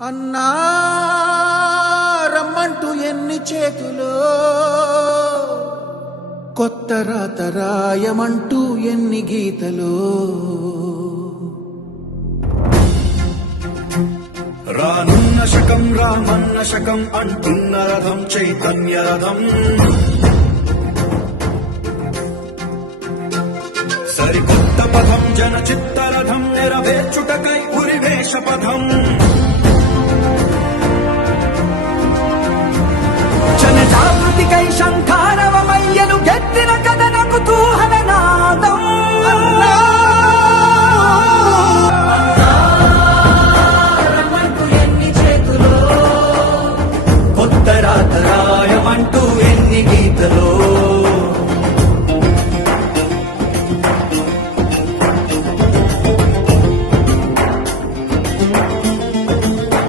అన్నా రమ్మంటూ ఎన్ని చేతులో కొత్త రాత రాయమంటూ ఎన్ని గీతలో రానున్న శకం రామన్న శకం అంటున్న రథం చైతన్య రథం సరికొత్త పథం జన చిత్తరథం నెరవేర్చుటకై ఉరివేష పథం